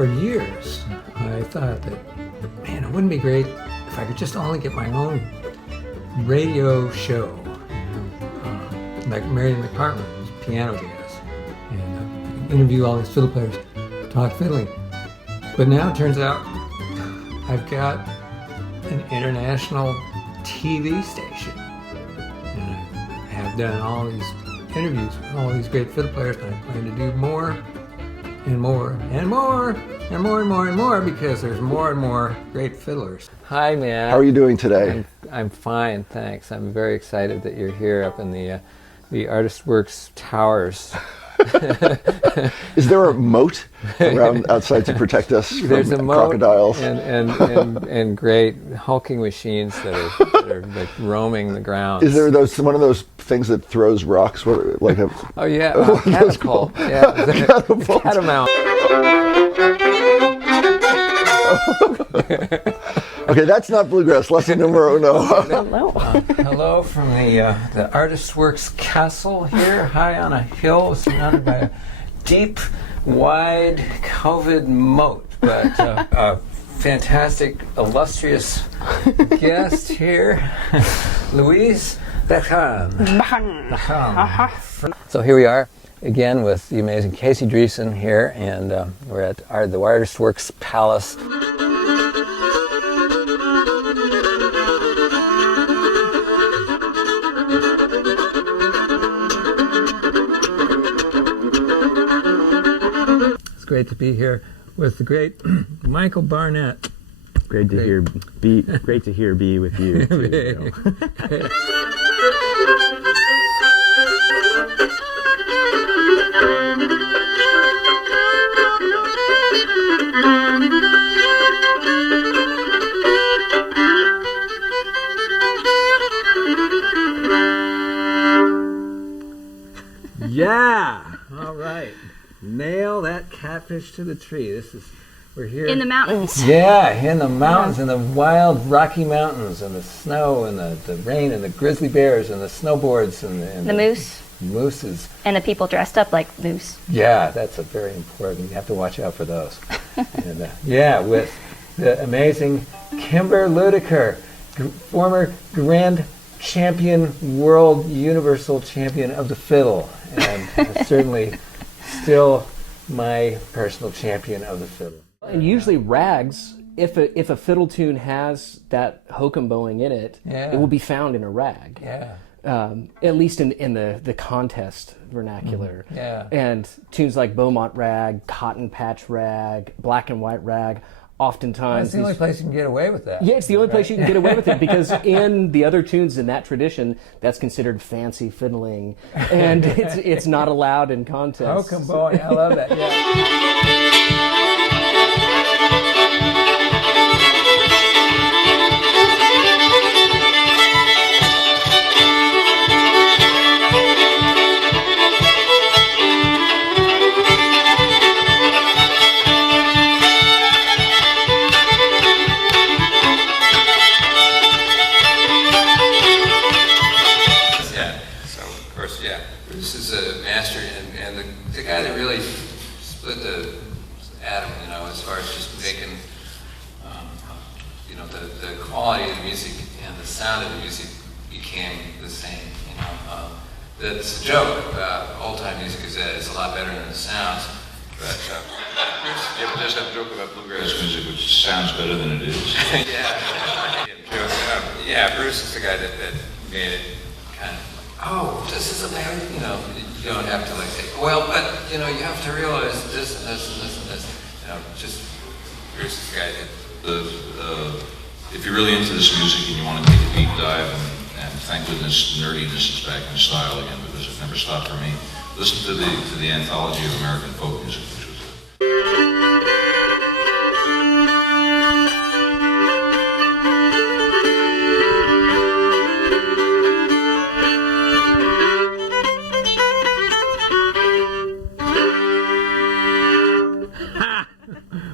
For years, I thought that, man, it wouldn't be great if I could just only get my own radio show, like Marion McPartland's piano jazz, and interview all these fiddle players, talk fiddling. But now it turns out I've got an international TV station, and I have done all these interviews with all these great fiddle players, and I plan to do more and more and more and more and more and more, because there's more and more great fiddlers. Hi, Matt. How are you doing today? I'm fine, thanks. I'm very excited that you're here up in the Artistworks towers. Is there a moat around outside to protect us There's from a moat crocodiles? And great hulking machines that are like roaming the grounds. Is there one of those things that throws rocks? Like a, oh yeah, catapult. Yeah, catapult. Catamount. Okay, that's not bluegrass. Lesson numero uno. Hello. Hello from the Artistworks Castle here, high on a hill, surrounded by a deep, wide, COVID moat. But a fantastic, illustrious guest here, Louise Beckham. So here we are again with the amazing Casey Dreesen here, and we're at the Artistworks Palace. Great to be here with the great Michael Barnett. Great to hear be with you too. Yeah. All right. Nail that catfish to the tree. We're here In the mountains. Yeah, in the mountains, in the wild Rocky Mountains, and the snow, and the rain, and the grizzly bears, and the snowboards, and The moose. Mooses. And the people dressed up like moose. Yeah, that's a very important. You have to watch out for those. And yeah, with the amazing Kimber Ludiker, former Grand Champion, World Universal Champion of the Fiddle, and certainly still my personal champion of the fiddle. And usually rags, if a fiddle tune has that hokum bowing in it, Yeah. it will be found in a rag. Yeah. At least in the contest vernacular. Yeah. And tunes like Beaumont rag, Cotton Patch rag, Black and White rag, oftentimes... That's the only place you can get away with that. Yeah, it's the only place you can get away with it, because in the other tunes in that tradition, that's considered fancy fiddling, and it's not allowed in contests. Hokum bowing, I love that. Yeah. Bruce is a master, and the guy that really split the atom, as far as just making, the quality of the music and the sound of the music became the same. That's a joke about old-time music, is that it's a lot better than the sounds. But Yeah, but there's that joke about bluegrass music, which sounds better than it is. yeah, Bruce is the guy that made it kind of. Oh, this is about, you don't have to say, well, but, you have to realize this and this and this and this. Just, Bruce is the guy that... If you're really into this music and you want to take a deep dive, and thank goodness nerdiness is back in style again, because it never stopped for me, listen to the anthology of American folk music, which was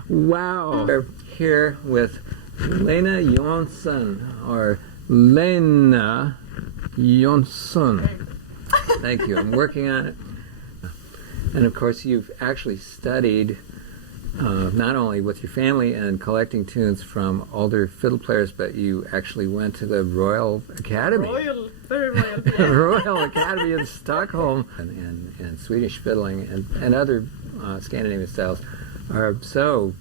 Wow. We're here with Lena Jonsson, or Lena Jonsson. Thank you. I'm working on it. And of course, you've actually studied not only with your family and collecting tunes from older fiddle players, but you actually went to the Royal Academy. Very royal. Royal Academy in Stockholm, and Swedish fiddling and other Scandinavian styles are so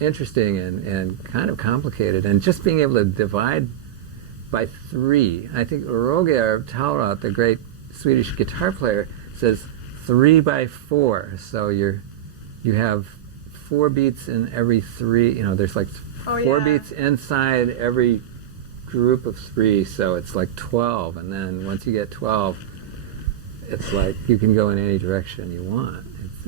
interesting and kind of complicated. And just being able to divide by 3, I think Roger Taurot, the great Swedish guitar player, says 3 by 4. So you have 4 beats in every 3. There's like 4 beats inside every group of 3, so it's like 12, and then once you get 12, it's like you can go in any direction you want. It's,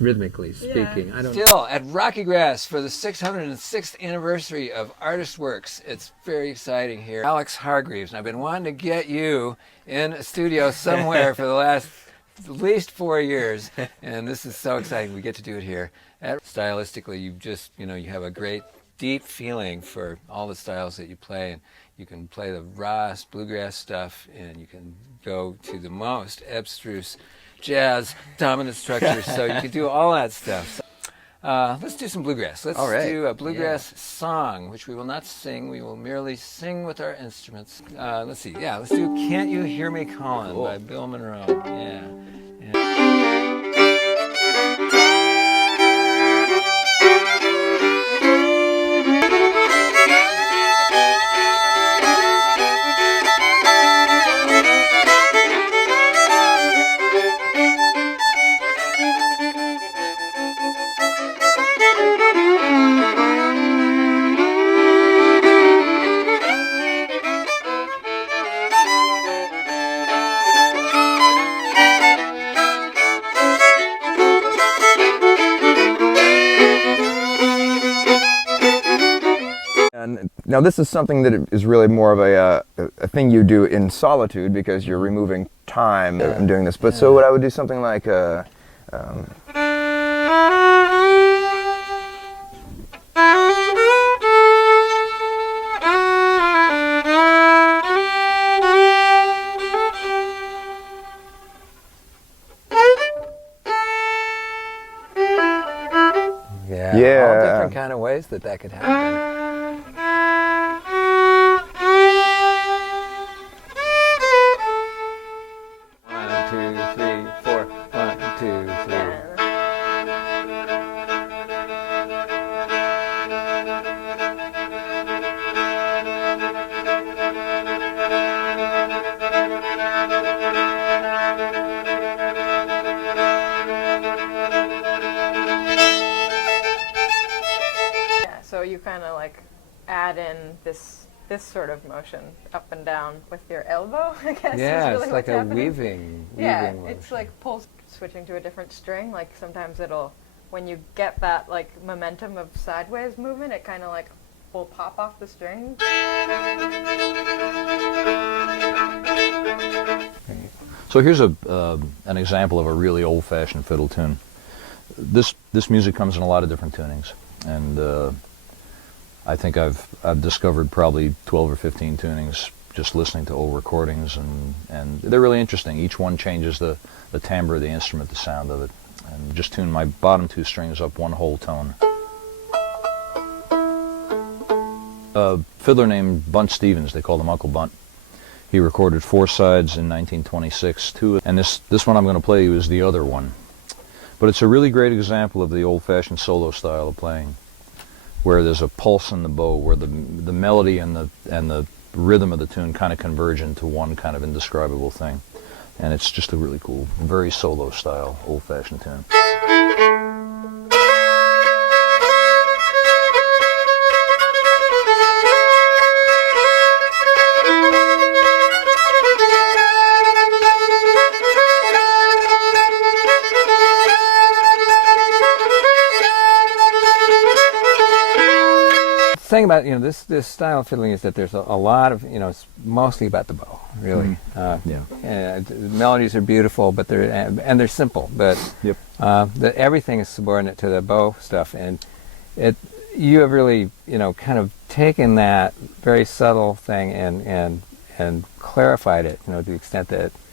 rhythmically speaking. I don't Still at Rocky Grass for the 606th anniversary of Artistworks. It's very exciting here. Alex Hargreaves, and I've been wanting to get you in a studio somewhere for the last at least 4 years, and this is so exciting. We get to do it here. Stylistically, you have a great deep feeling for all the styles that you play, and you can play the rawest bluegrass stuff, and you can go to the most abstruse jazz dominant structures, so you can do all that stuff. Let's do some bluegrass. Let's do a bluegrass song, which we will not sing. We will merely sing with our instruments. Let's see. Yeah, let's do "Can't You Hear Me Calling" by Bill Monroe. Yeah. Now this is something that is really more of a thing you do in solitude because you're removing time in doing this. But so what I would do something like all different kind of ways that could happen. So you kind of like add in this sort of motion up and down with your elbow, I guess. Yeah, is really it's like what's a happening. weaving Yeah, motion. it's like switching to a different string. Like sometimes when you get that like momentum of sideways movement, it kind of like will pop off the string. So here's an example of a really old-fashioned fiddle tune. This music comes in a lot of different tunings, and I think I've discovered probably 12 or 15 tunings just listening to old recordings, and they're really interesting. Each one changes the timbre of the instrument, the sound of it, and just tune my bottom 2 strings up one whole tone. A fiddler named Bunt Stevens, they called him Uncle Bunt. He recorded 4 sides in 1926, and this one I'm going to play you is the other one. But it's a really great example of the old-fashioned solo style of playing, where there's a pulse in the bow, where the melody and the rhythm of the tune kind of converge into one kind of indescribable thing. And it's just a really cool, very solo style, old-fashioned tune. The thing about this style of fiddling is that there's a lot of it's mostly about the bow, really. The melodies are beautiful, but they're simple, but everything is subordinate to the bow stuff, and you have really kind of taken that very subtle thing and clarified it to the extent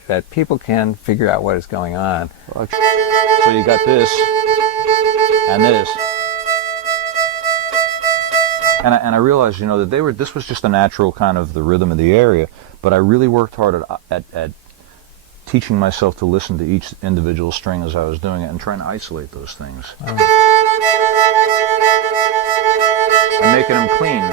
that people can figure out what is going on. So you got this and this. And I realized, that this was just a natural kind of the rhythm of the area, but I really worked hard at teaching myself to listen to each individual string as I was doing it and trying to isolate those things. And making them clean.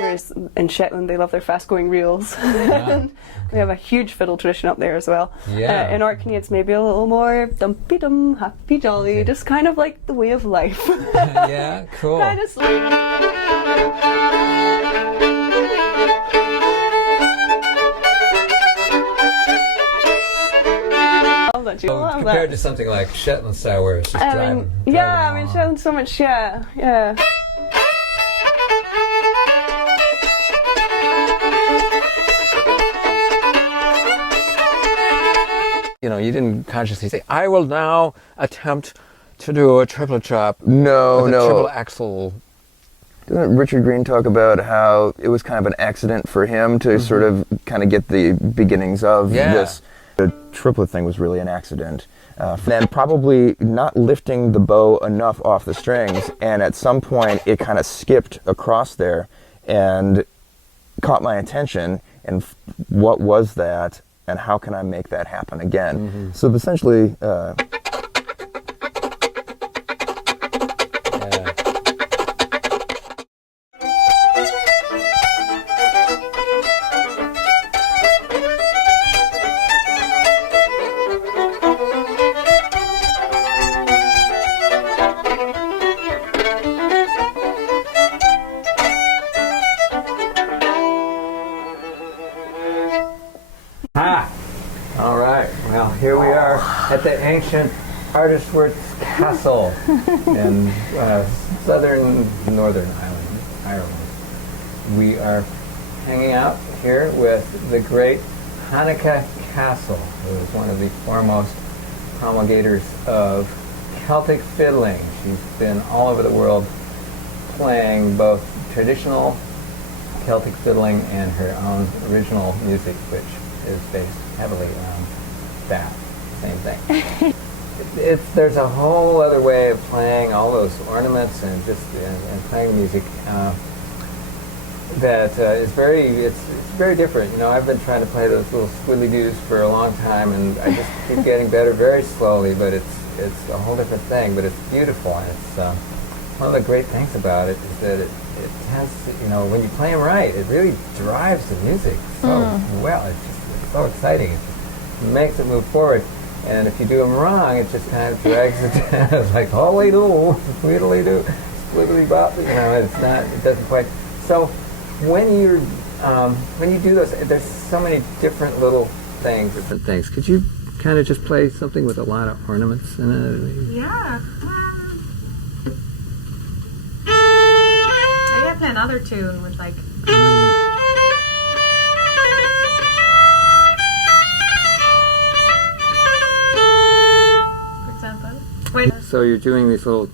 Whereas in Shetland, they love their fast-going reels. And we have a huge fiddle tradition up there as well. Yeah. In Orkney, it's maybe a little more dumpy-dum, happy-jolly, just kind of like the way of life. Yeah, cool. Kind of Compared to something like Shetland style, where it's just driving. Shetland's so much, yeah. You didn't consciously say, I will now attempt to do a triplet chop. No. Triple axel. Doesn't Richard Green talk about how it was kind of an accident for him to sort of kind of get the beginnings of this? The triplet thing was really an accident. Then probably not lifting the bow enough off the strings, and at some point it kind of skipped across there and caught my attention, and what was that, and how can I make that happen again? So essentially... All right. Well, here we are at the ancient Artistworks Castle in southern northern Ireland. We are hanging out here with the great Hanneke Castle, who is one of the foremost promulgators of Celtic fiddling. She's been all over the world playing both traditional Celtic fiddling and her own original music, which is based heavily on that same thing. There's a whole other way of playing all those ornaments and playing music that is it's very different. I've been trying to play those little squiddly-doos for a long time, and I just keep getting better very slowly. But it's a whole different thing. But it's beautiful, and it's one of the great things about it is that it has, when you play them right, it really drives the music so well. It's so exciting. It makes it move forward. And if you do them wrong, it just kind of drags it down. It's like, holy do, squiddly do, squiddly bop. It doesn't quite. So when you do those, there's so many different little things. Could you kind of just play something with a lot of ornaments in it? Yeah. I gotta play another tune with like. For example. Wait. So you're doing these little.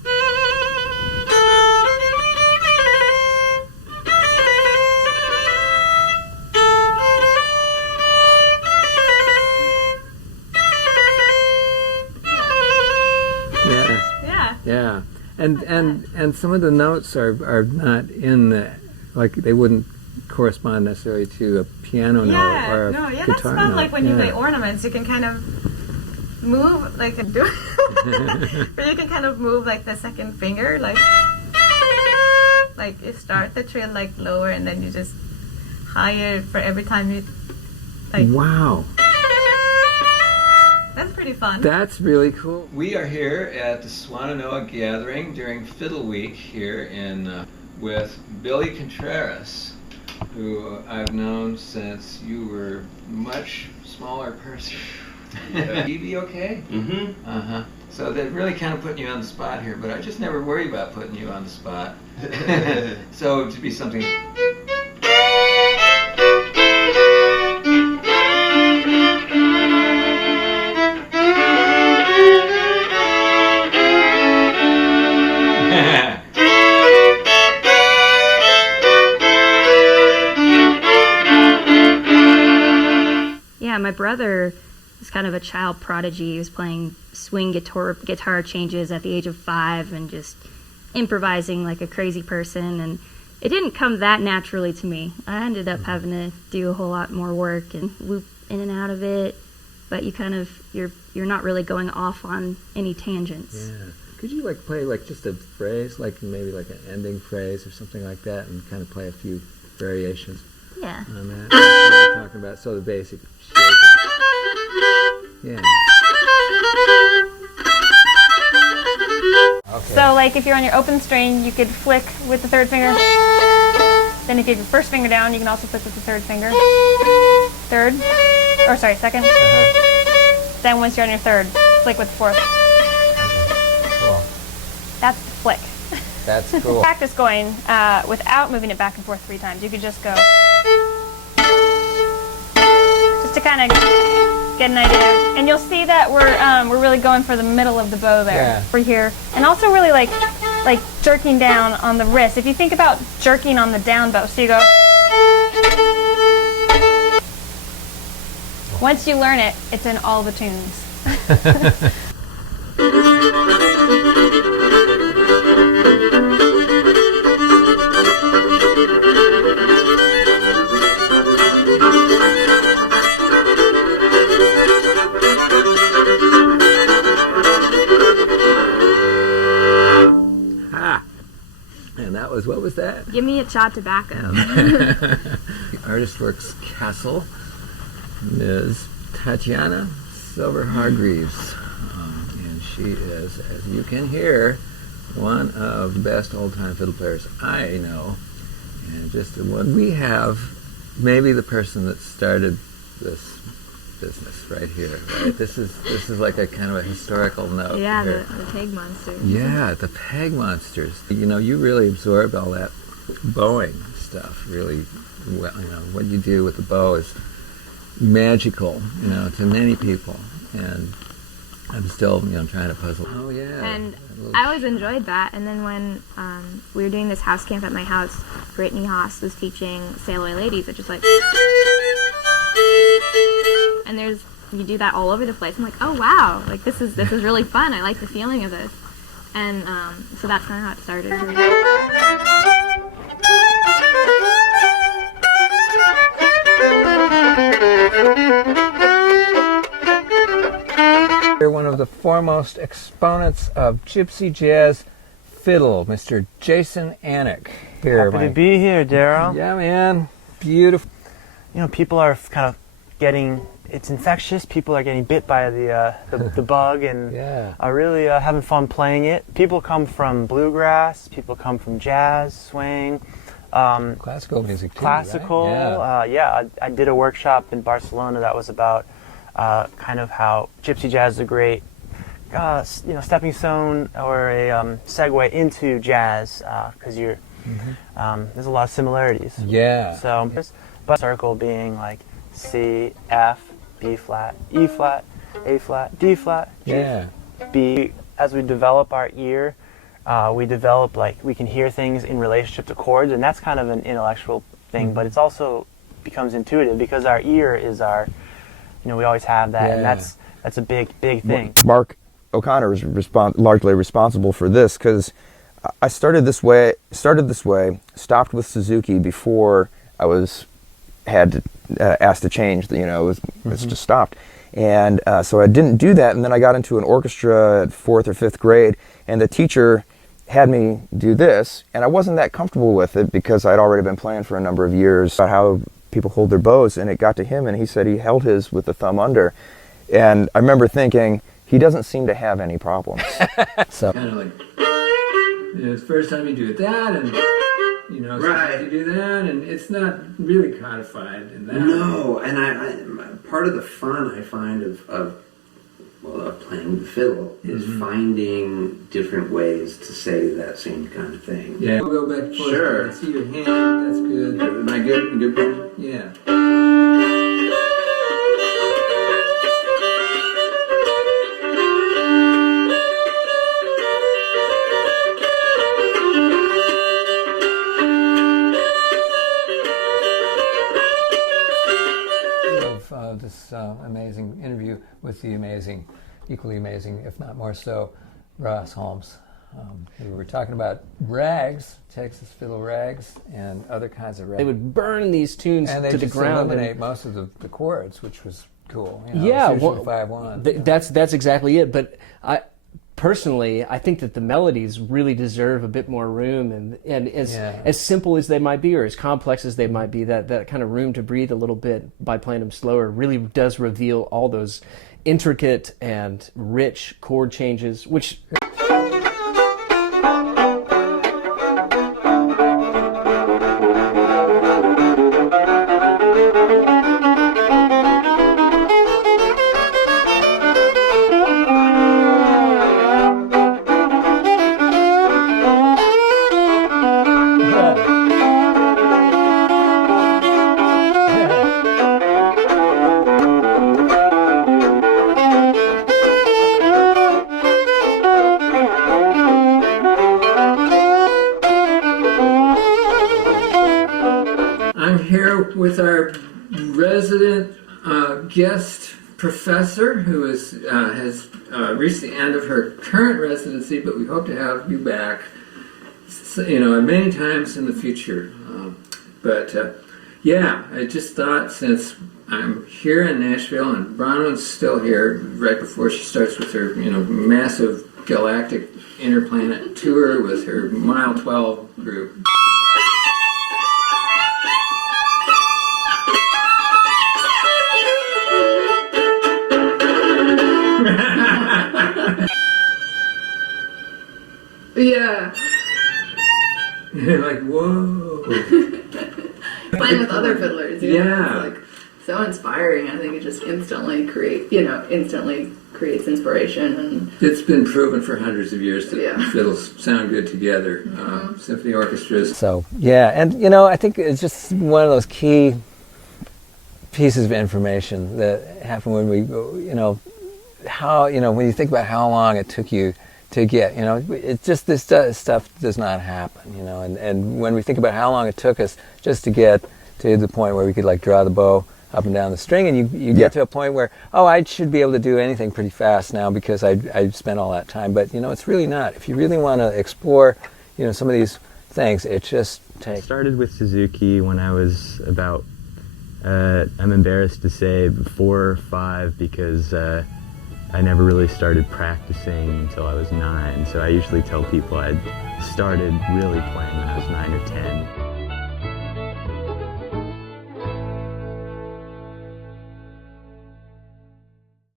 Yeah, and some of the notes are not in the, like they wouldn't correspond necessarily to a piano note or a guitar note. That's fun. Like when you play ornaments, you can kind of move like but you can kind of move like the second finger, like you start the trill like lower and then you just higher for every time you like. Wow. That's pretty fun. That's really cool. We are here at the Swannanoa Gathering during Fiddle Week here with Billy Contreras, who I've known since you were a much smaller person. Yeah. You be okay? Mm-hmm. Uh-huh. So they're really kind of putting you on the spot here, but I just never worry about putting you on the spot. So to be something... Yeah, my brother was kind of a child prodigy. He was playing swing guitar changes at the age of 5 and just improvising like a crazy person, and it didn't come that naturally to me. I ended up having to do a whole lot more work and loop in and out of it, but you're not really going off on any tangents. Yeah. Could you like play like just a phrase, like maybe like an ending phrase or something like that, and kind of play a few variations Yeah. on that? That's what we're talking about. So the basic shape. Yeah. Okay. So like if you're on your open string, you could flick with the third finger. Then if you have your first finger down, you can also flick with the third finger. Second. Then once you're on your third, flick with the fourth. Cool. That's the flick. That's cool. Practice going without moving it back and forth 3 times. You could just go. Just to kind of get an idea. And you'll see that we're really going for the middle of the bow there. Yeah. For here. And also really like jerking down on the wrist. If you think about jerking on the down bow, so you go. Once you learn it, it's in all the tunes. And that was, what was that? Give me a cha tobacco. The Artistworks Castle, Ms. Tatiana Silver Hargreaves. And she is, as you can hear, one of the best old-time fiddle players I know. And just the one we have, maybe the person that started this business right here. Right? This is like a kind of a historical note. Yeah, here. the peg monster. Yeah, the peg monsters. You know, you really absorbed all that bowing stuff really well. You know, what you do with the bow is magical, you know, to many people. And I'm still, trying to puzzle. Oh, yeah. And I always enjoyed that. And then when we were doing this house camp at my house, Brittany Haas was teaching Sail Away Ladies, which is like... And you do that all over the place. I'm like, oh wow, like this is really fun. I like the feeling of this. And so that's kind of how it started. You're one of the foremost exponents of gypsy jazz fiddle, Mr. Jason Anik. Here, Happy to be here, Darol. Yeah, man. Beautiful. People are kind of it's infectious. People are getting bit by the bug and are really having fun playing it. People come from bluegrass. People come from jazz, swing. Classical music too, Classical, right? I did a workshop in Barcelona that was about kind of how gypsy jazz is a great, stepping stone or a segue into jazz because there's a lot of similarities. Yeah. So, but circle being like C, F, B flat, E flat, A flat, D flat, G, B. As we develop our ear, we can hear things in relationship to chords, and that's kind of an intellectual thing, but it's also becomes intuitive because our ear is our, we always have that, and that's a big thing. Mark O'Connor is largely responsible for this because I started this way, stopped with Suzuki before I had asked to change. It's just stopped. And so I didn't do that, and then I got into an orchestra at 4th or 5th grade, and the teacher had me do this, and I wasn't that comfortable with it because I'd already been playing for a number of years about how people hold their bows, and it got to him, and he said he held his with the thumb under. And I remember thinking, he doesn't seem to have any problems. So kind of like, it's the first time you do that, and right. You do that, and it's not really codified in that. No, and I part of the fun I find of playing the fiddle is finding different ways to say that same kind of thing. Yeah, we'll go back and forth. Sure. I see your hand. That's good. Am I good? In good position? Yeah. This amazing interview with the amazing, equally amazing, if not more so, Ross Holmes. We were talking about rags, Texas fiddle rags, and other kinds of rags. They would burn these tunes and they to the just ground. eliminate most of the chords, which was cool. You know, Yeah, it's usually 5/1. That's exactly it. But personally, I think that the melodies really deserve a bit more room, and as simple as they might be, or as complex as they might be, that kind of room to breathe a little bit by playing them slower really does reveal all those intricate and rich chord changes, which. With our resident guest professor, who has reached the end of her current residency, but we hope to have you back, many times in the future. I just thought, since I'm here in Nashville and Bronwyn's still here, right before she starts with her, massive galactic interplanet tour with her Mile 12 group. Yeah. You're like, whoa. Playing with other fiddlers, yeah. It's like so inspiring. I think it just instantly creates inspiration, and it's been proven for hundreds of years that fiddles sound good together. Symphony orchestras. So and I think it's just one of those key pieces of information that happen when we, how when you think about how long it took you to get, it's just this stuff does not happen, and when we think about how long it took us just to get to the point where we could like draw the bow up and down the string, and you get to a point where, I should be able to do anything pretty fast now because I spent all that time, but it's really not. If you really want to explore, some of these things, it just takes. I started with Suzuki when I was about, I'm embarrassed to say 4 or 5 because I never really started practicing until I was 9, so I usually tell people I started really playing when I was 9 or 10.